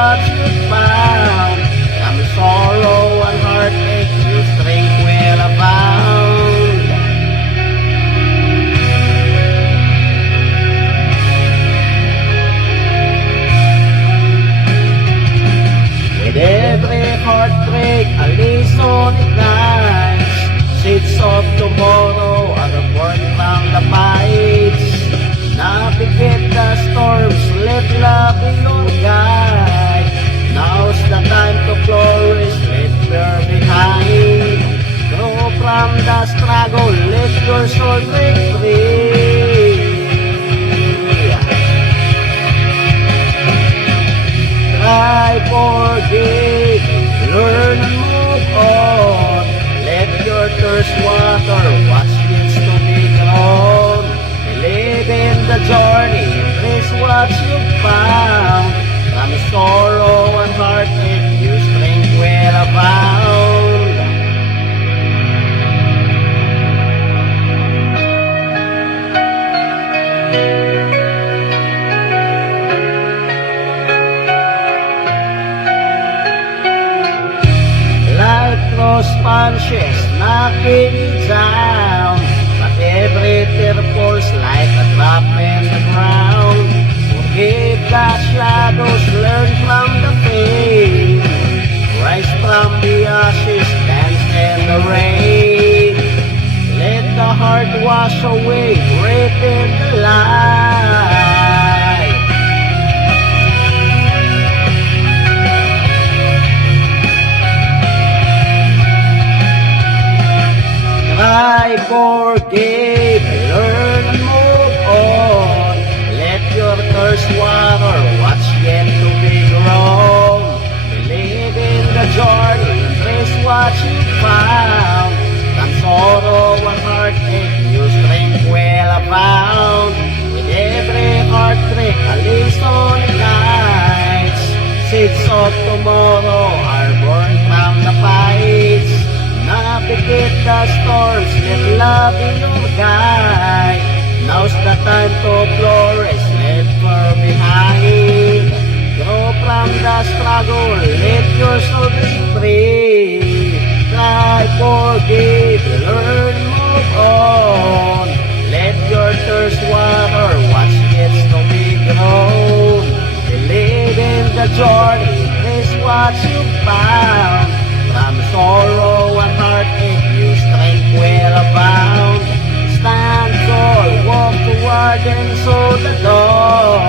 what you found. From sorrow and heartache, your strength will abound. With every heartbreak, a lesson ignites. Seeds of tomorrow are born from the fights. Navigate the storms, let love be your guide. Now's the time to flourish, let fear behind. Grow from the struggle, let your soul break free. Try, forgive, learn and move on. Let your thirst water what's needs to be grown. Believe in the journey, embrace what you found. From sorrow and heartache, your strength will abound. Life throws punches, knocking you down. But every tear falls like a drop in the ground. Forgive the shadows, learn from the pain. Rise from the ashes, dance in the rain. Let the heart wash away, breathe in the light. Try, forgive, learn and move on. Let your thirst water what's yet to be grown. Believe in the journey, embrace what you found. From sorrow and heartache, your strength will abound. With every heartbreak, a lesson ignites. Seeds of tomorrow are born from the fights. Navigate the storms, let love be your guide. Now's the time to flourish, let fear behind. Grow from the struggle, let your soul be free. Try, forgive, learn, move on. Let your thirst water what's needs to be grown. Believe in the journey, embrace what you found. From sorrow and heartache, your strength will abound. Stand tall, walk toward and sow the dawn.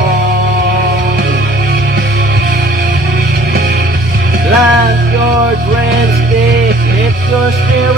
Plant your dreams deep, lift your spirit.